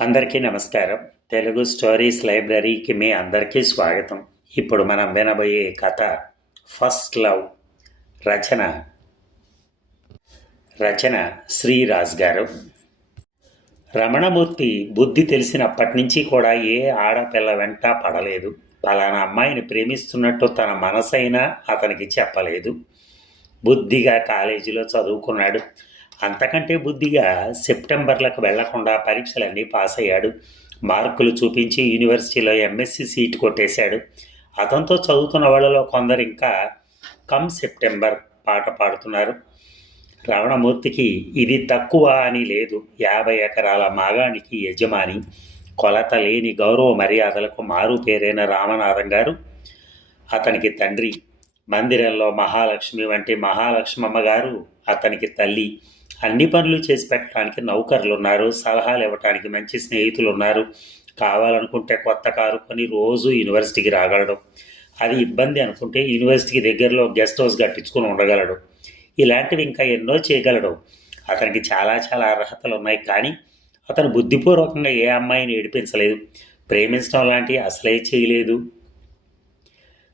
అందరికీ నమస్కారం. తెలుగు స్టోరీస్ లైబ్రరీకి మీ అందరికీ స్వాగతం. ఇప్పుడు మనం వినబోయే కథ ఫస్ట్ లవ్ రచన. రచన శ్రీరాజ్ గారు రమణమూర్తి బుద్ధి తెలిసినప్పటి నుంచి కూడా ఏ ఆడపిల్ల వెంట పడలేదు. పలానా అమ్మాయిని ప్రేమిస్తున్నట్టు తన మనసైనా అతనికి చెప్పలేదు. బుద్ధిగా కాలేజీలో చదువుకున్నాడు. అంతకంటే బుద్ధిగా సెప్టెంబర్లకు వెళ్ళకుండా పరీక్షలన్నీ పాస్ అయ్యాడు మార్కులు చూపించి యూనివర్సిటీలో ఎంఎస్సి సీట్ కొట్టేశాడు. అతనితో చదువుతున్న వాళ్ళలో కొందరు ఇంకా కమ్ సెప్టెంబర్ పాట పాడుతున్నారు. రావణమూర్తికి ఇది తక్కువ అని లేదు. యాభై ఎకరాల మాగానికి యజమాని కొలత లేని గౌరవ మర్యాదలకు మారు పేరైన రామనాథం గారు అతనికి తండ్రి. మందిరంలో మహాలక్ష్మి వంటి మహాలక్ష్మమ్మ గారు అతనికి తల్లి. అన్ని పనులు చేసి పెట్టడానికి నౌకర్లు ఉన్నారు సలహాలు ఇవ్వటానికి మంచి స్నేహితులు ఉన్నారు కావాలనుకుంటే కొత్త కారు కొని రోజు యూనివర్సిటీకి రాగలడు. అది ఇబ్బంది అనుకుంటే యూనివర్సిటీకి దగ్గరలో గెస్ట్ హౌస్ కట్టించుకుని ఉండగలడు. ఇలాంటివి ఇంకా ఎన్నో చేయగలడు. అతనికి చాలా చాలా అర్హతలు ఉన్నాయి కానీ అతను బుద్ధిపూర్వకంగా ఏ అమ్మాయిని ఏడిపించలేదు. ప్రేమించడం లాంటివి అసలే చేయలేదు.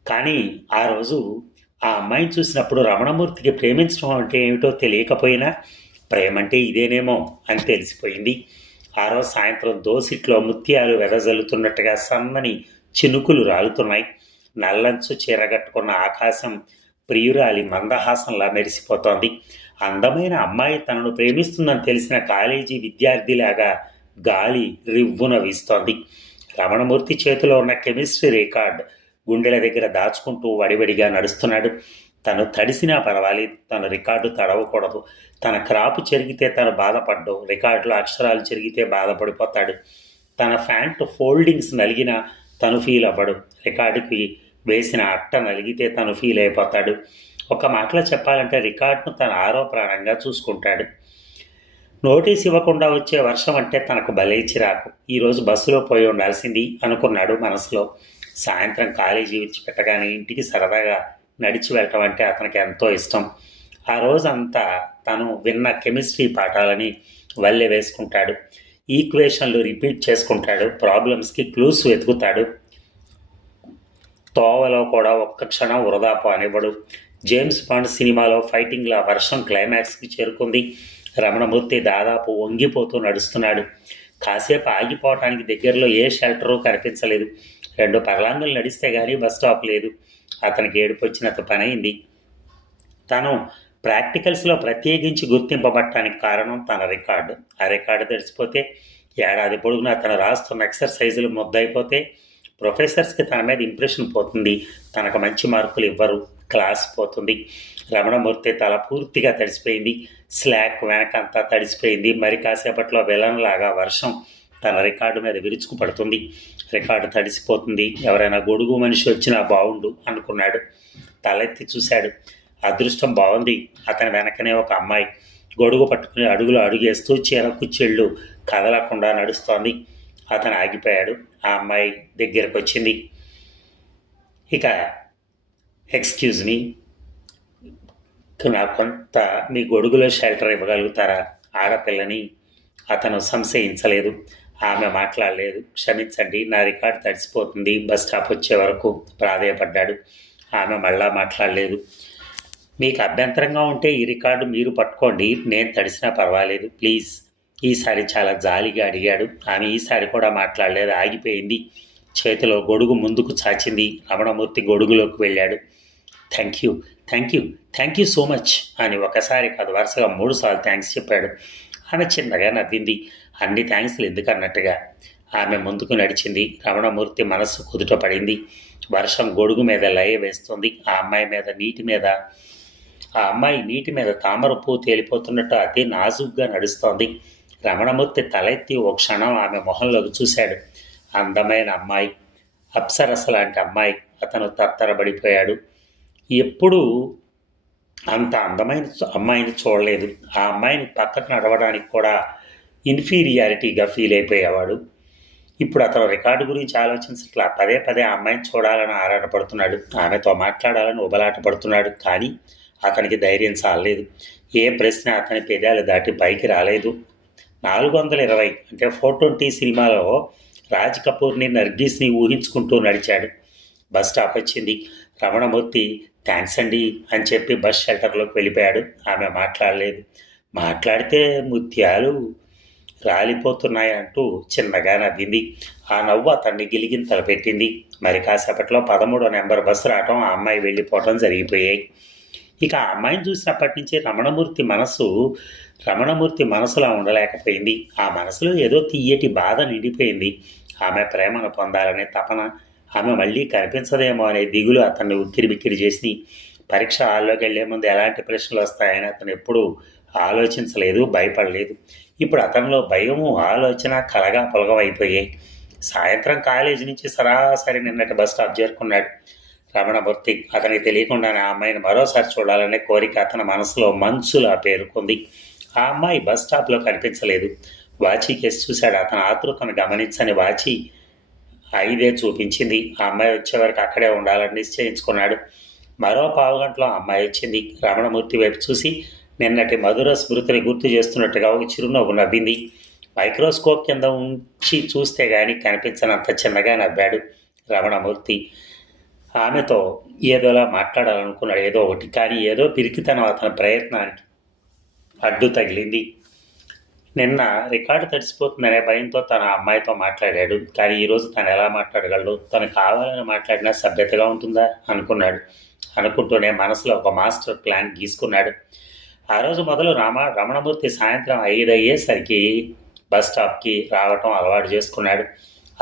కానీ ఆ రోజు ఆ అమ్మాయిని చూసినప్పుడు రమణమూర్తికి ప్రేమించడం అంటే ఏమిటో తెలియకపోయినా ప్రేమంటే ఇదేనేమో అని తెలిసిపోయింది. ఆ రోజు సాయంత్రం దోసిట్లో ముత్యాలు వెదజల్లుతున్నట్టుగా సన్నని చినుకులు రాలుతున్నాయి. నల్లంచు చీరగట్టుకున్న ఆకాశం ప్రియురాలి మందహాసంలా మెరిసిపోతోంది. అందమైన అమ్మాయి తనను ప్రేమిస్తుందని తెలిసిన కాలేజీ విద్యార్థిలాగా గాలి రివ్వున వీస్తోంది. రమణమూర్తి చేతిలో ఉన్న కెమిస్ట్రీ రికార్డ్ గుండెల దగ్గర దాచుకుంటూ వడివడిగా నడుస్తున్నాడు. తను తడిసినా పర్వాలేదు తన రికార్డు తడవకూడదు. తన క్రాపు చెరిగితే తను బాధపడ్డు రికార్డులో అక్షరాలు చెరిగితే బాధపడిపోతాడు. తన ఫ్యాంట్ ఫోల్డింగ్స్ నలిగిన తను ఫీల్ అవ్వడు. రికార్డుకి వేసిన అట్ట నలిగితే తను ఫీల్ అయిపోతాడు. ఒక మాటలో చెప్పాలంటే రికార్డును తన ఆరో ప్రాణంగా చూసుకుంటాడు. నోటీస్ ఇవ్వకుండా వచ్చే వర్షం అంటే తనకు భలే చిరాకు. ఈరోజు బస్సులో పోయి ఉండాల్సింది అనుకున్నాడు మనసులో. సాయంత్రం కాలేజీ విడిచిపెట్టగానే ఇంటికి సరదాగా నడిచి వెళ్ళటం అంటే అతనికి ఎంతో ఇష్టం. ఆ రోజంతా తను విన్న కెమిస్ట్రీ పాఠాలని వల్లె వేసుకుంటాడు. ఈక్వేషన్లు రిపీట్ చేసుకుంటాడు. ప్రాబ్లమ్స్కి క్లూస్ వెతుకుతాడు. తోవలో కూడా ఒక్క క్షణం వృధా పోనివ్వడు. జేమ్స్ బాండ్ సినిమాలో ఫైటింగ్ల వర్షం క్లైమాక్స్కి చేరుకుంది. రమణమూర్తి దాదాపు వంగిపోతూ నడుస్తున్నాడు. కాసేపు ఆగిపోవటానికి దగ్గరలో ఏ షెల్టరు కనిపించలేదు. రెండు పర్లాంగులు నడిస్తే కానీ బస్ స్టాప్ లేదు. అతనికి ఏడుపొచ్చినంత పనైంది. తను ప్రాక్టికల్స్లో ప్రత్యేకించి గుర్తింపబడటానికి కారణం తన రికార్డు. ఆ రికార్డు తెలిసిపోతే ఏడాది పొడుగునా తను రాస్తున్న ఎక్సర్సైజులు ముద్దయిపోతే ప్రొఫెసర్స్కి తన మీద ఇంప్రెషన్ పోతుంది. తనకు మంచి మార్కులు ఇవ్వరు. క్లాస్ పోతుంది. రమణమూర్తి తల పూర్తిగా తడిసిపోయింది. స్లాక్ వెనకంతా తడిసిపోయింది. మరి కాసేపట్లో లాగా వర్షం తన రికార్డు మీద విరుచుకు పడుతుంది. రికార్డు తడిసిపోతుంది. ఎవరైనా గొడుగు మనిషి వచ్చినా బాగుండు అనుకున్నాడు. తలెత్తి చూశాడు. అదృష్టం బాగుంది అతని వెనకనే ఒక అమ్మాయి. గొడుగు పట్టుకుని అడుగులు అడుగేస్తూ చీర కుచ్చెళ్ళు కదలకుండా నడుస్తోంది. అతను ఆగిపోయాడు. ఆ అమ్మాయి దగ్గరకు వచ్చింది ఇక ఎక్స్క్యూజ్ మీ. నాకు కొంత మీ గొడుగులో షెల్టర్ ఇవ్వగలుగుతారా? ఆడపిల్లని. అతను సంశయించలేదు. ఆమె మాట్లాడలేదు. క్షమించండి నా రికార్డ్ తడిసిపోతుంది. బస్ స్టాప్ వచ్చే వరకు ప్రాధేయపడ్డాడు. ఆమె మళ్ళా మాట్లాడలేదు. మీకు అభ్యంతరంగా ఉంటే ఈ రికార్డు మీరు పట్టుకోండి. నేను తడిసినా పర్వాలేదు. ప్లీజ్. ఈసారి చాలా జాలిగా అడిగాడు. ఆమె ఈసారి కూడా మాట్లాడలేదు. ఆగిపోయింది. చేతిలో గొడుగు ముందుకు చాచింది. రమణమూర్తి గొడుగులోకి వెళ్ళాడు. Thank you. Thank you. Thank you so much అని ఒకసారి కాదు వరుసగా మూడు సార్లు థ్యాంక్స్ చెప్పాడు. ఆమె చిన్నగా నవ్వింది. అన్ని థ్యాంక్స్లు ఎందుకు అన్నట్టుగా ఆమె ముందుకు నడిచింది. రమణమూర్తి మనస్సు కుదుట పడింది. వర్షం గొడుగు మీద లయ వేస్తుంది. ఆ అమ్మాయి మీద నీటి మీద ఆ అమ్మాయి నీటి మీద తామర పువ్వు తేలిపోతున్నట్టు అతి నాజుగ్గా నడుస్తోంది. రమణమూర్తి తలెత్తి ఓ క్షణం ఆమె మొహంలోకి చూశాడు. అందమైన అమ్మాయి అప్సరస లాంటి అమ్మాయి. అతను తత్తరబడిపోయాడు. ఎప్పుడూ అంత అందమైన అమ్మాయిని చూడలేదు. ఆ అమ్మాయిని పక్కకు నడవడానికి కూడా ఇన్ఫీరియారిటీగా ఫీల్ అయిపోయేవాడు. ఇప్పుడు అతను రికార్డు గురించి ఆలోచించట్లా పదే పదే ఆ అమ్మాయిని చూడాలని ఆరాటపడుతున్నాడు. ఆమెతో మాట్లాడాలని ఉబలాట పడుతున్నాడు కానీ అతనికి ధైర్యం చాలలేదు. ఏ ప్రశ్న అతని పెదాలు దాటి పైకి రాలేదు. నాలుగు వందల ఇరవై అంటే ఫోర్ ట్వంటీ సినిమాలో రాజ్ కపూర్ని నర్గీస్ని ఊహించుకుంటూ నడిచాడు. బస్ స్టాప్ వచ్చింది. రమణమూర్తి థ్యాంక్స్ అండి అని చెప్పి బస్ షెల్టర్లోకి వెళ్ళిపోయాడు. ఆమె మాట్లాడలేదు. మాట్లాడితే ముత్యాలు రాలిపోతున్నాయంటూ చిన్నగా నవ్వింది. ఆ నవ్వు అతన్ని గిలిగింతలు పెట్టింది. మరి కాసేపట్లో పదమూడో నెంబర్ బస్సు రావటం ఆ అమ్మాయి వెళ్ళిపోవటం జరిగిపోయాయి. ఇక ఆ అమ్మాయిని చూసినప్పటి నుంచి రమణమూర్తి మనసు రమణమూర్తి మనసులో ఉండలేకపోయింది. ఆ మనసులో ఏదో తీయటి బాధ నిండిపోయింది. ఆమె ప్రేమను పొందాలనే తపన ఆమె మళ్ళీ కనిపించదేమో అనే దిగులు అతన్ని ఉక్కిరి బిక్కిరి చేసి పరీక్ష హాల్లోకి వెళ్ళే ముందు ఎలాంటి ప్రశ్నలు వస్తాయని అతను ఎప్పుడూ ఆలోచించలేదు భయపడలేదు. ఇప్పుడు అతనిలో భయము ఆలోచన కలగా పొలగవైపోయాయి సాయంత్రం కాలేజీ నుంచి సరాసరి నిన్నటి బస్ స్టాప్ చేరుకున్నాడు. రమణమూర్తి అతనికి తెలియకుండానే ఆ అమ్మాయిని మరోసారి చూడాలనే కోరిక అతని మనసులో మంచులా పేరుకుంది. ఆ అమ్మాయి బస్ స్టాప్లో కనిపించలేదు. వాచి కేసు చూశాడు. అతను ఆతృతను గమనించని వాచి ఐదే చూపించింది. ఆ అమ్మాయి వచ్చే వరకు అక్కడే ఉండాలని నిశ్చయించుకున్నాడు. మరో పావు గంటలో అమ్మాయి వచ్చింది. రమణమూర్తి వైపు చూసి నిన్నటి మధుర స్మృతిని గుర్తు చేస్తున్నట్టుగా ఒక చిరునవ్వు నవ్వింది. మైక్రోస్కోప్ కింద ఉంచి చూస్తే కానీ కనిపించనంత చిన్నగా నవ్వాడు రమణమూర్తి. ఆమెతో ఏదోలా మాట్లాడాలనుకున్నాడు ఏదో ఒకటి కానీ ఏదో పిరికితనం అతని ప్రయత్నానికి అడ్డు తగిలింది. నిన్న రికార్డు తడిసిపోతుందనే భయంతో తన అమ్మాయితో మాట్లాడాడు కానీ ఈరోజు తను ఎలా మాట్లాడగలడు? తను కావాలని మాట్లాడినా సభ్యతగా ఉంటుందా? అనుకున్నాడు. అనుకుంటూనే మనసులో ఒక మాస్టర్ ప్లాన్ గీసుకున్నాడు. ఆ రోజు మొదలు రామ రమణమూర్తి సాయంత్రం ఐదు అయ్యేసరికి బస్ స్టాప్కి రావటం అలవాటు చేసుకున్నాడు.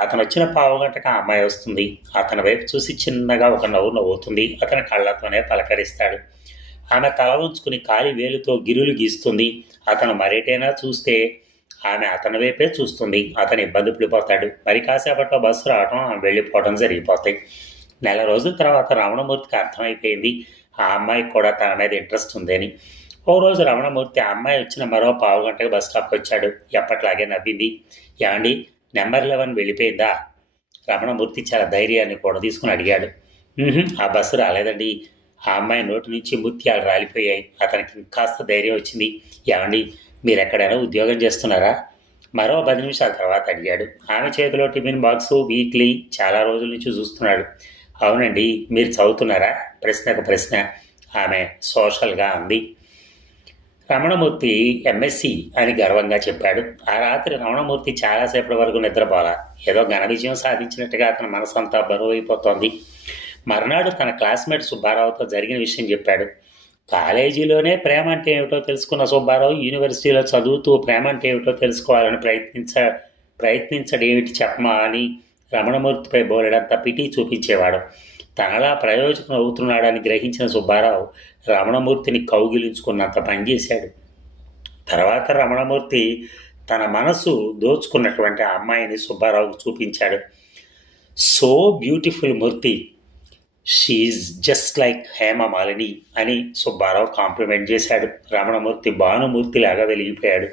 అతను వచ్చిన పావు గంటకు ఆ అమ్మాయి వస్తుంది. అతని వైపు చూసి చిన్నగా ఒక నవ్వు నవ్వుతుంది. అతని కళ్ళతోనే పలకరిస్తాడు. ఆమె తల ఉంచుకుని కాలి వేలుతో గిరులు గీస్తుంది. అతను మరేటైనా చూస్తే ఆమె అతని వైపే చూస్తుంది. అతను ఇబ్బంది పడిపోతాడు. మరి కాసేపట్లో బస్సు రావడం ఆమె వెళ్ళిపోవడం జరిగిపోతాయి. నెల రోజుల తర్వాత రమణమూర్తికి అర్థమైపోయింది. ఆ అమ్మాయికి కూడా తన మీద ఇంట్రెస్ట్ ఉందని. ఓ రోజు రమణమూర్తి ఆ అమ్మాయి వచ్చిన మరో పావు గంటకు బస్ స్టాప్కి వచ్చాడు. ఎప్పట్లాగే నవ్వింది. ఏమండి? నెంబర్ లెవెన్ వెళ్ళిపోయిందా? రమణమూర్తి చాలా ధైర్యాన్ని కూడా తీసుకుని అడిగాడు. ఆ బస్సు రాలేదండి. ఆ అమ్మాయి నోటి నుంచి ముత్యాలు రాలిపోయాయి. అతనికి ఇంకాస్త ధైర్యం వచ్చింది. ఏమండి మీరు ఎక్కడైనా ఉద్యోగం చేస్తున్నారా? మరో పది నిమిషాల తర్వాత అడిగాడు. ఆమె చేతిలో టిఫిన్ బాక్స్ వీక్లీ చాలా రోజుల నుంచి చూస్తున్నాడు. అవునండి మీరు చదువుతున్నారా? ప్రశ్నకు ప్రశ్న. ఆమె సోషల్గా అంది. రమణమూర్తి ఎంఎస్సి అని గర్వంగా చెప్పాడు. ఆ రాత్రి రమణమూర్తి చాలాసేపటి వరకు నిద్రపోలా. ఏదో ఘన విజయం సాధించినట్టుగా అతని మనసంతా బరువు అయిపోతోంది మర్నాడు తన క్లాస్మేట్ సుబ్బారావుతో జరిగిన విషయం చెప్పాడు. కాలేజీలోనే ప్రేమ అంటే ఏమిటో తెలుసుకున్న సుబ్బారావు యూనివర్సిటీలో చదువుతూ ప్రేమ అంటే ఏమిటో తెలుసుకోవాలని ప్రయత్నించ ప్రయత్నించడేమిటి చెప్పమా అని రమణమూర్తిపై బోలెడంత పిటి చూపించేవాడు. తనలా ప్రయోజకం అవుతున్నాడని గ్రహించిన సుబ్బారావు రమణమూర్తిని కౌగిలించుకున్నంత పనిచేశాడు తర్వాత రమణమూర్తి తన మనసు దోచుకున్నటువంటి ఆ అమ్మాయిని సుబ్బారావుకు చూపించాడు. So beautiful Murthy. She just like Hemamalini అని సుబ్బారావు కాంప్లిమెంట్ చేశాడు. రమణమూర్తి భానుమూర్తిలాగా వెలిగిపోయాడు.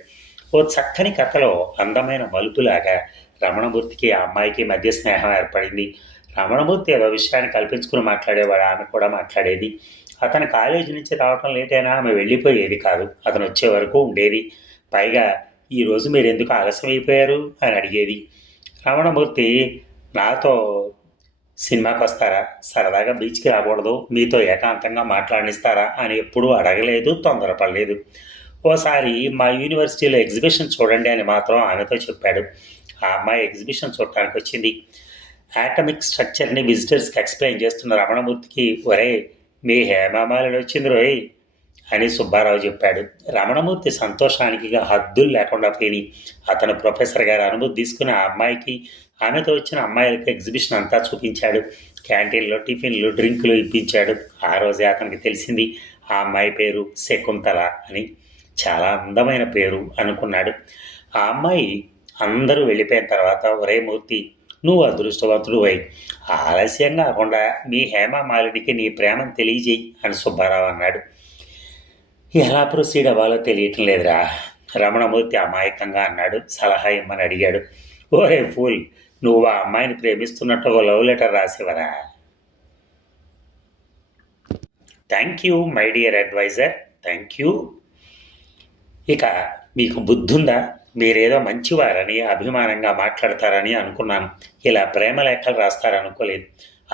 ఓ చక్కని కథలో అందమైన మలుపులాగా రమణమూర్తికి ఆ అమ్మాయికి మధ్య స్నేహం ఏర్పడింది. రమణమూర్తి ఏదో విషయాన్ని కల్పించుకుని మాట్లాడేవాడు ఆమె కూడా మాట్లాడేది. అతను కాలేజీ నుంచి రావటం లేట్ అయినా ఆమె వెళ్ళిపోయేది కాదు. అతను వచ్చే వరకు ఉండేది. పైగా ఈరోజు మీరు ఎందుకు ఆలస్యమైపోయారు? అని అడిగేది. రమణమూర్తి నాతో సినిమాకి వస్తారా? సరదాగా బీచ్కి రాకూడదు. మీతో ఏకాంతంగా మాట్లాడిస్తారా? అని ఎప్పుడూ అడగలేదు తొందరపడలేదు. ఓసారి మా యూనివర్సిటీలో ఎగ్జిబిషన్ చూడండి అని మాత్రం ఆమెతో చెప్పాడు. ఆ అమ్మాయి ఎగ్జిబిషన్ చూడటానికి వచ్చింది. యాటమిక్ స్ట్రక్చర్ని విజిటర్స్కి ఎక్స్ప్లెయిన్ చేస్తున్న రమణమూర్తికి ఒరే మీ హేమామాలిని వచ్చింది రోయ్ అని సుబ్బారావు చెప్పాడు. రమణమూర్తి సంతోషానికి హద్దులు లేకుండా పోయి అతను ప్రొఫెసర్ గారి అనుమతి తీసుకుని ఆ అమ్మాయికి ఆమెతో వచ్చిన అమ్మాయిలకి ఎగ్జిబిషన్ అంతా చూపించాడు. క్యాంటీన్లో టిఫిన్లు డ్రింకులు ఇప్పించాడు. ఆ రోజే అతనికి తెలిసింది ఆ అమ్మాయి పేరు శకుంతల అని. చాలా అందమైన పేరు అనుకున్నాడు. ఆ అమ్మాయి అందరూ వెళ్ళిపోయిన తర్వాత ఒరే మూర్తి నువ్వు అదృష్టవంతుడు వై ఆలస్యం కాకుండా మీ హేమమాలినికి నీ ప్రేమను తెలియజేయి అని సుబ్బారావు అన్నాడు. ఎలా ప్రొసీడ్ అవ్వాలో తెలియటం లేదురా రమణమూర్తి అమాయకంగా అన్నాడు సలహా ఇమ్మని అడిగాడు. ఓరే ఫూల్ నువ్వు ఆ అమ్మాయిని ప్రేమిస్తున్నట్టు ఒక love letter రాసివరా thank you my dear advisor thank you. ఇక మీకు బుద్ధుందా? మీరేదో మంచివారని అభిమానంగా మాట్లాడతారని అనుకున్నాను. ఇలా ప్రేమ లేఖలు రాస్తారనుకోలేదు.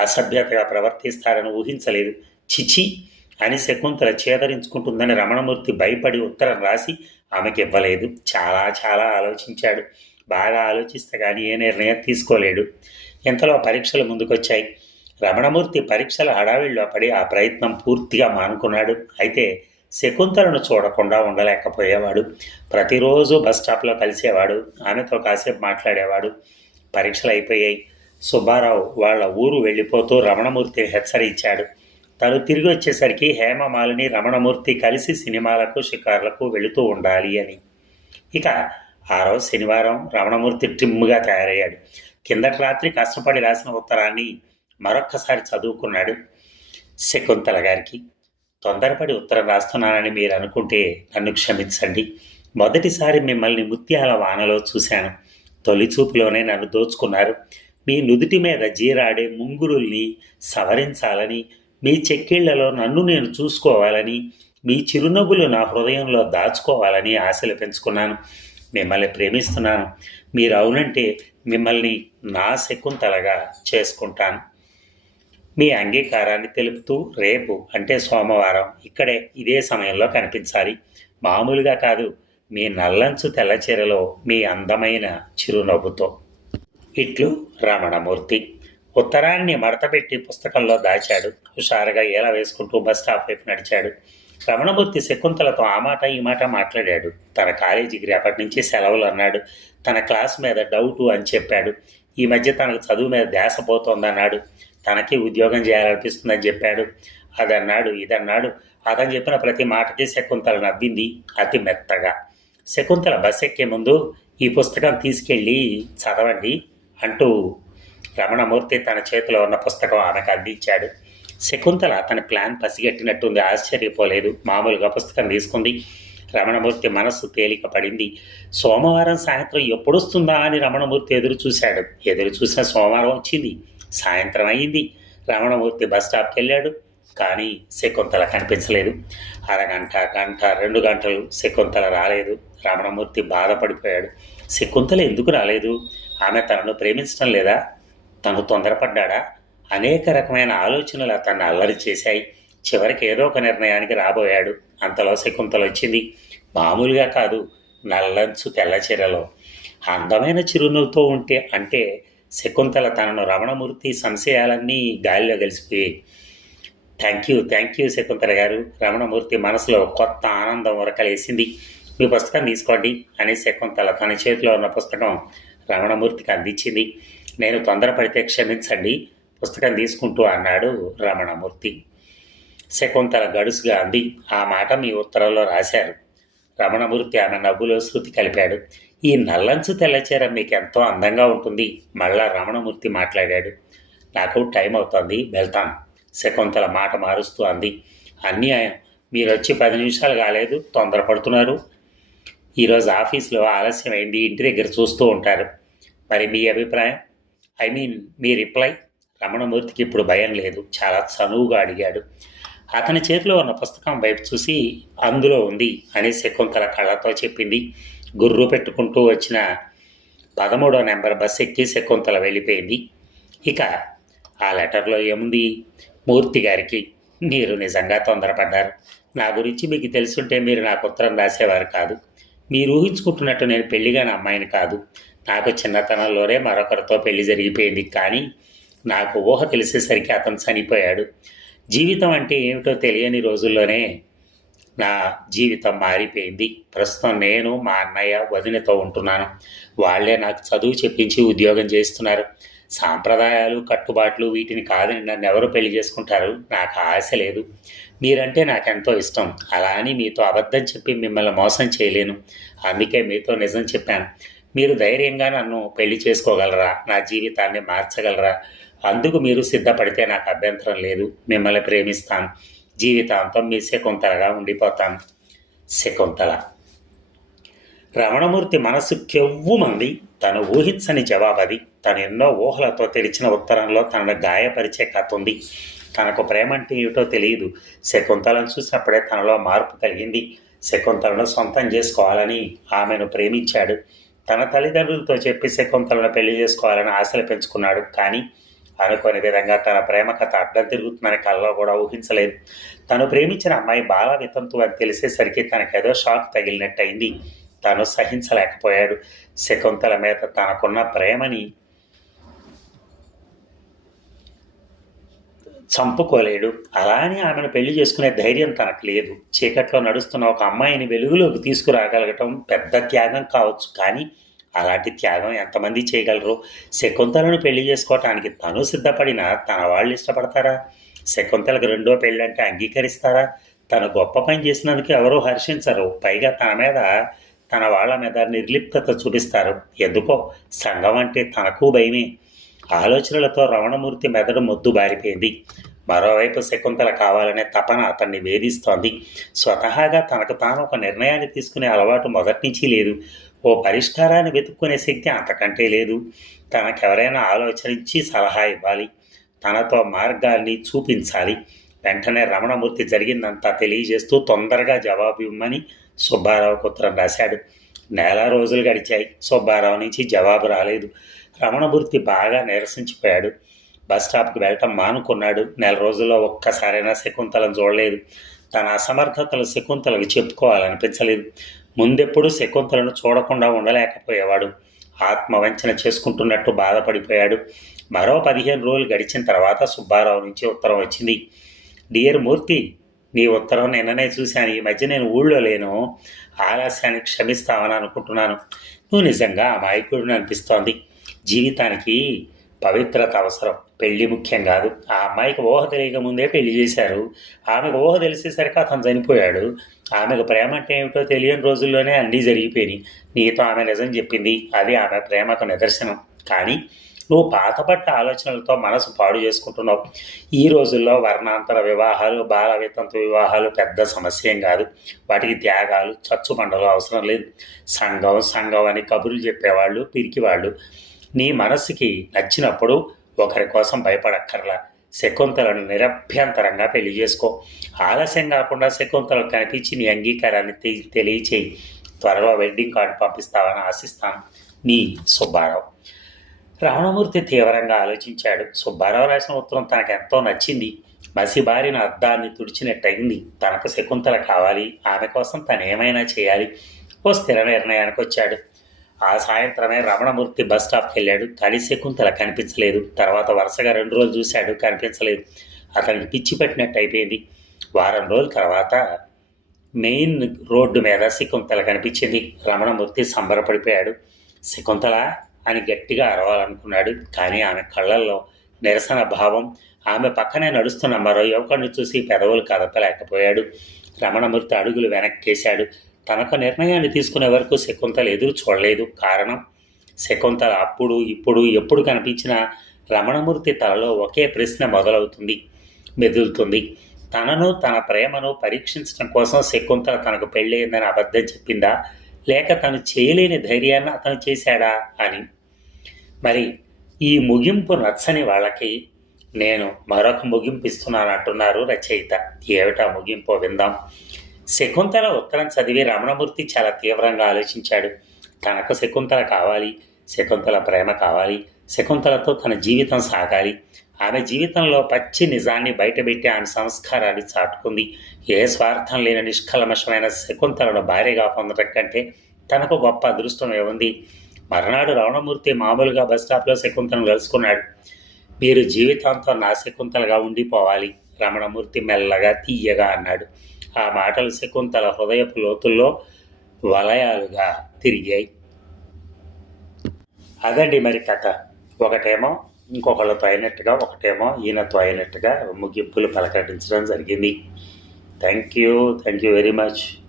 అసభ్యతగా ప్రవర్తిస్తారని ఊహించలేదు. చిచి అని శకుంతల చేదరించుకుంటుందని రమణమూర్తి భయపడి ఉత్తరం రాసి ఆమెకి ఇవ్వలేదు చాలా చాలా ఆలోచించాడు. బాగా ఆలోచిస్తే కానీ ఏ నిర్ణయం తీసుకోలేడు. ఇంతలో పరీక్షలు ముందుకొచ్చాయి. రమణమూర్తి పరీక్షల హడావిడిలో పడి ఆ ప్రయత్నం పూర్తిగా మానుకున్నాడు. అయితే శకుంతలను చూడకుండా ఉండలేకపోయేవాడు. ప్రతిరోజు బస్ స్టాప్లో కలిసేవాడు. ఆమెతో కాసేపు మాట్లాడేవాడు. పరీక్షలు అయిపోయాయి సుబ్బారావు వాళ్ళ ఊరు వెళ్ళిపోతూ రమణమూర్తి హెచ్చరించాడు. తను తిరిగి వచ్చేసరికి హేమమాలిని రమణమూర్తి కలిసి సినిమాలకు షికార్లకు వెళుతూ ఉండాలి అని. ఇక ఆ రోజు శనివారం రమణమూర్తి ట్రిమ్గా తయారయ్యాడు. కిందటి రాత్రి కష్టపడి రాసిన ఉత్తరాన్ని మరొక్కసారి చదువుకున్నాడు శకుంతల గారికి. తొందరపడి ఉత్తరం రాస్తున్నానని మీరు అనుకుంటే నన్ను క్షమించండి. మొదటిసారి మిమ్మల్ని ముత్యాల వానలో చూశాను. తొలి చూపులోనే నన్ను దోచుకున్నారు. మీ నుదుటి మీద జీరాడే ముంగురుల్ని సవరించాలని మీ చెక్కిళ్ళలో నన్ను నేను చూసుకోవాలని మీ చిరునవ్వులు నా హృదయంలో దాచుకోవాలని ఆశలు పెంచుకున్నాను. మిమ్మల్ని ప్రేమిస్తున్నాను. మీరు అవునంటే మిమ్మల్ని నా శకుంతలగా చేసుకుంటాను. మీ అంగీకారాన్ని తెలుపుతూ రేపు అంటే సోమవారం ఇక్కడే ఇదే సమయంలో కనిపించాలి. మామూలుగా కాదు మీ నల్లంచు తెల్లచీరలో మీ అందమైన చిరునవ్వుతో. ఇట్లు రమణమూర్తి. ఉత్తరాన్ని మడతపెట్టి పుస్తకంలో దాచాడు. హుషారుగా ఏలా వేసుకుంటూ బస్ స్టాప్ వైపు నడిచాడు. రమణమూర్తి శకుంతలతో ఆ మాట ఈ మాట మాట్లాడాడు. తన కాలేజీకి రేపటి నుంచి సెలవులు అన్నాడు. తన క్లాస్ మీద డౌటు అని చెప్పాడు. ఈ మధ్య తనకు చదువు మీద ధ్యాస పోతోందన్నాడు. తనకి ఉద్యోగం చేయాలనిపిస్తుందని చెప్పాడు. అదన్నాడు ఇదన్నాడు. అతను చెప్పిన ప్రతి మాటకి శకుంతల నవ్వింది అతి మెత్తగా. శకుంతల బస్ ఎక్కే ముందు ఈ పుస్తకం తీసుకెళ్ళి చదవండి అంటూ రమణమూర్తి తన చేతిలో ఉన్న పుస్తకం ఆమెకు అందించాడు. శకుంతల తన ప్లాన్ పసిగట్టినట్టుంది. ఆశ్చర్యపోలేదు. మామూలుగా పుస్తకం తీసుకుంది. రమణమూర్తి మనస్సు తేలిక పడింది సోమవారం సాయంత్రం ఎప్పుడొస్తుందా అని రమణమూర్తి ఎదురు చూశాడు ఎదురు చూసిన సోమవారం వచ్చింది. సాయంత్రం అయింది. రమణమూర్తి బస్ స్టాప్కి వెళ్ళాడు కానీ శకుంతల కనిపించలేదు. అరగంట గంట రెండు గంటలు శకుంతల రాలేదు. రమణమూర్తి బాధపడిపోయాడు. శకుంతల ఎందుకు రాలేదు? ఆమె తనను ప్రేమించడం లేదా? తను తొందరపడ్డా అనేక రకమైన ఆలోచనలు అతన్ని అల్లరి చేశాయి. చివరికి ఏదో ఒక నిర్ణయానికి రాబోయాడు. అంతలో శకుంతల వచ్చింది. మామూలుగా కాదు నల్లంచు తెల్ల చీరలో. అందమైన చిరునవ్వుతో ఉంటే అంటే శకుంతల తనను రమణమూర్తి సంశయాలన్నీ గాలిలో కలిసిపోయాయి thank you thank you Shakuntala garu. Ramanamurthy మనసులో కొత్త ఆనందం ఉరకలేసింది. మీ పుస్తకం తీసుకోండి అని శకుంతల తన చేతిలో ఉన్న పుస్తకం రమణమూర్తికి అందించింది. నేను తొందరపడితే క్షమించండి పుస్తకం తీసుకుంటూ అన్నాడు రమణమూర్తి. శకుంతల గడుసుగా అంది. ఆ మాట మీ ఉత్తరంలో రాశారు. రమణమూర్తి ఆమె నవ్వులో శృతి కలిపాడు. ఈ నల్లంచు తెల్లచీర మీకు ఎంతో అందంగా ఉంటుంది. మళ్ళా రమణమూర్తి మాట్లాడాడు. నాకు టైం అవుతోంది వెళ్తాను. శకుంతల మాట మారుస్తూ అంది. అన్యాయం. మీరు వచ్చి పది నిమిషాలు కాలేదు తొందరపడుతున్నారు ఈరోజు ఆఫీస్లో ఆలస్యం అయింది ఇంటి దగ్గర చూస్తూ ఉంటారు. మరి మీ అభిప్రాయం? ఐ మీన్ మీ రిప్లై? రమణమూర్తికి ఇప్పుడు భయం లేదు. చాలా చనువుగా అడిగాడు. అతని చేతిలో ఉన్న పుస్తకం వైపు చూసి అందులో ఉంది అని శకుంతల కళ్ళతో చెప్పింది. గుర్రు పెట్టుకుంటూ వచ్చిన పదమూడో నెంబర్ బస్ ఎక్కి శకుంతల వెళ్ళిపోయింది. ఇక ఆ లెటర్లో ఏముంది? మూర్తి గారికి మీరు నిజంగా తొందరపడ్డారు. నా గురించి మీకు తెలుసుంటే మీరు నాకు ఉత్తరం రాసేవారు కాదు. మీరు ఊహించుకుంటున్నట్టు నేను పెళ్ళిగాని అమ్మాయిని కాదు. నాకు చిన్నతనంలోనే మరొకరితో పెళ్ళి జరిగిపోయింది. కానీ నాకు ఊహ తెలిసేసరికి అతను చనిపోయాడు. జీవితం అంటే ఏమిటో తెలియని రోజుల్లోనే నా జీవితం మారిపోయింది. ప్రస్తుతం నేను మా అన్నయ్య వదినతో ఉంటున్నాను. వాళ్ళే నాకు చదువు చెప్పించి ఉద్యోగం చేస్తున్నారు. సాంప్రదాయాలు కట్టుబాట్లు వీటిని కాదని నన్ను ఎవరు పెళ్ళి చేసుకుంటారు? నాకు ఆశ లేదు. మీరంటే నాకెంతో ఇష్టం. అలా అని మీతో అబద్ధం చెప్పి మిమ్మల్ని మోసం చేయలేను. అందుకే మీతో నిజం చెప్పాను. మీరు ధైర్యంగా నన్ను పెళ్ళి చేసుకోగలరా? నా జీవితాన్ని మార్చగలరా? అందుకు మీరు సిద్ధపడితే నాకు అభ్యంతరం లేదు. మిమ్మల్ని ప్రేమిస్తాను. జీవితాంతం మీ శకుంతలగా ఉండిపోతాను శకుంతల. రమణమూర్తి మనసు కెవ్వుమంది తను ఊహించని జవాబది తను ఎన్నో ఊహలతో తెలిసిన ఉత్తరంలో తనను గాయపరిచే కథ ఉంది. తనకు ప్రేమ అంటే ఏమిటో తెలియదు. శకుంతలను చూసినప్పుడే తనలో మార్పు కలిగింది. శకుంతలను సొంతం చేసుకోవాలని ఆమెను ప్రేమించాడు. తన తల్లిదండ్రులతో చెప్పి శకుంతలను పెళ్ళి చేసుకోవాలని ఆశలు పెంచుకున్నాడు. కానీ అనుకోని విధంగా తన ప్రేమ కథ అడ్డం తిరుగుతుందని కళ్ళలో కూడా ఊహించలేదు. తను ప్రేమించిన అమ్మాయి బాల వితంతు అని తెలిసేసరికి తనకేదో షాక్ తగిలినట్టయింది. తను సహించలేకపోయాడు. శకుంతల మీద తనకున్న ప్రేమని చంపుకోలేడు. అలా అని ఆమెను పెళ్ళి చేసుకునే ధైర్యం తనకు లేదు. చీకట్లో నడుస్తున్న ఒక అమ్మాయిని వెలుగులోకి తీసుకురాగలగటం పెద్ద త్యాగం కావచ్చు. కానీ అలాంటి త్యాగం ఎంతమంది చేయగలరు? శకుంతలను పెళ్ళి చేసుకోవటానికి తను సిద్ధపడిన తన వాళ్ళు ఇష్టపడతారా? శకుంతలకు రెండో పెళ్ళంటే అంగీకరిస్తారా? తను గొప్ప పని చేసినందుకు ఎవరూ హర్షించరు. పైగా తన మీద తన వాళ్ళ మీద నిర్లిప్తత చూపిస్తారు. ఎందుకో? సంఘం అంటే తనకు భయమే. ఆలోచనలతో రమణమూర్తి మెదడు మొద్దు బారిపోయింది. మరోవైపు శకుంతల కావాలనే తపన అతన్ని వేధిస్తోంది. స్వతహాగా తనకు తాను ఒక నిర్ణయాన్ని తీసుకునే అలవాటు మొదటి నుంచి లేదు. ఓ పరిష్కారాన్ని వెతుక్కునే శక్తి అంతకంటే లేదు. తనకెవరైనా ఆలోచనించి సలహా ఇవ్వాలి. తనతో మార్గాన్ని చూపించాలి. వెంటనే రమణమూర్తి జరిగిందంతా తెలియజేస్తూ తొందరగా జవాబు ఇవ్వమని సుబ్బారావుకు ఉత్తరం రాశాడు. నెల రోజులు గడిచాయి. సుబ్బారావు నుంచి జవాబు రాలేదు. రమణమూర్తి బాగా నిరసించిపోయాడు. బస్ స్టాప్కి వెళ్ళటం మానుకున్నాడు. నెల రోజుల్లో ఒక్కసారైనా శకుంతలం చూడలేదు. తన అసమర్థతలు శకుంతలకు చెప్పుకోవాలనిపించలేదు. ముందెప్పుడు శకుంతలను చూడకుండా ఉండలేకపోయేవాడు. ఆత్మవంచన చేసుకుంటున్నట్టు బాధపడిపోయాడు. మరో పదిహేను రోజులు గడిచిన తర్వాత సుబ్బారావు నుంచి ఉత్తరం వచ్చింది. డియర్ మూర్తి నీ ఉత్తరం నిన్ననే చూశాను. ఈ మధ్య నేను ఊళ్ళో లేను. ఆలస్యానికి క్షమిస్తామని అనుకుంటున్నాను. నువ్వు నిజంగా అమాయకుడిని అనిపిస్తోంది. జీవితానికి పవిత్రత అవసరం. పెళ్ళి ముఖ్యం కాదు. ఆ అమ్మాయికి ఊహ తెలియక ముందే పెళ్ళి చేశారు. ఆమెకు ఊహ తెలిసేసరికి అతను చనిపోయాడు. ఆమెకు ప్రేమ అంటే ఏమిటో తెలియని రోజుల్లోనే అన్నీ జరిగిపోయినాయి. నీతో ఆమె నిజం చెప్పింది. అది ఆమె ప్రేమకు నిదర్శనం. కానీ నువ్వు పాతపట్ట ఆలోచనలతో మనసు పాడు చేసుకుంటున్నావు. ఈ రోజుల్లో వర్ణాంతర వివాహాలు బాల వితంతు వివాహాలు పెద్ద సమస్యేం కాదు. వాటికి త్యాగాలు చచ్చు పండలు అవసరం లేదు. సంఘం సంఘం అని కబుర్లు చెప్పేవాళ్ళు పిరికివాళ్ళు. నీ మనసుకి నచ్చినప్పుడు ఒకరి కోసం భయపడక్కర్లా. శకుంతలను నిరభ్యంతరంగా పెళ్ళి చేసుకో. ఆలస్యం కాకుండా శకుంతలకు కనిపించి నీ అంగీకారాన్ని తెలియచేయి. త్వరలో వెడ్డింగ్ కార్డు పంపిస్తావని ఆశిస్తాను. నీ సుబ్బారావు. రావణమూర్తి తీవ్రంగా ఆలోచించాడు. సుబ్బారావు రాసిన ఉత్తరం తనకు ఎంతో నచ్చింది. మసిబారిన అద్దాన్ని తుడిచినట్టయింది. తనకు శకుంతల కావాలి. ఆమె కోసం తను ఏమైనా చేయాలి. ఓ స్థిర నిర్ణయానికి వచ్చాడు ఆ సాయంత్రమే రమణమూర్తి బస్ స్టాప్కి వెళ్ళాడు. కానీ శకుంతల కనిపించలేదు. తర్వాత వరుసగా రెండు రోజులు చూశాడు. కనిపించలేదు. అతనికి పిచ్చి పట్టినట్టు అయిపోయింది. వారం రోజుల తర్వాత మెయిన్ రోడ్డు మీద శకుంతల కనిపించింది. రమణమూర్తి సంబరపడిపోయాడు. శకుంతల అని గట్టిగా అరవాలనుకున్నాడు. కానీ ఆమె కళ్ళల్లో నిరసన భావం ఆమె పక్కనే నడుస్తున్న మరో యువకుడిని చూసి పెదవులు కదపలేకపోయాడు. రమణమూర్తి అడుగులు వెనక్కేశాడు. తనకు నిర్ణయాన్ని తీసుకునే వరకు శకుంతల ఎదురు చూడలేదు. కారణం? శకుంతల అప్పుడు ఇప్పుడు ఎప్పుడు కనిపించిన రమణమూర్తి తలలో ఒకే ప్రశ్న మొదలవుతుంది మెదులుతుంది. తనను తన ప్రేమను పరీక్షించడం కోసం శకుంతల తనకు పెళ్ళయిందని అబద్ధం చెప్పిందా? లేక తను చేయలేని ధైర్యాన్ని అతను చేశాడా అని. మరి ఈ ముగింపు నచ్చని వాళ్ళకి నేను మరొక ముగింపు ఇస్తున్నాను అంటున్నారు రచయిత. ఏమిటా ముగింపు? విందాం. శకుంతల ఉత్తరం చదివి రమణమూర్తి చాలా తీవ్రంగా ఆలోచించాడు. తనకు శకుంతల కావాలి శకుంతల ప్రేమ కావాలి శకుంతలతో తన జీవితం సాగాలి. ఆమె జీవితంలో పచ్చి నిజాన్ని బయటపెట్టి ఆమె సంస్కారాన్ని చాటుకుంది. ఏ స్వార్థం లేని నిష్కలమషమైన శకుంతలను భార్యగా పొందడం కంటే తనకు గొప్ప అదృష్టం ఏముంది? మర్నాడు రమణమూర్తి మామూలుగా బస్ స్టాప్లో శకుంతలను కలుసుకున్నాడు. మీరు జీవితాంతం నా శకుంతలుగా ఉండిపోవాలి రమణమూర్తి మెల్లగా తీయగా అన్నాడు. ఆ మాటలు శకుంతల హృదయపు లోతుల్లో వలయాలుగా తిరిగాయి. అదండి మరి కథ. ఒకటేమో ఇంకొకళ్ళతో అయినట్టుగా ఒకటేమో ఈయనతో అయినట్టుగా ముగింపులు పలకరించడం జరిగింది. Thank you thank you very much.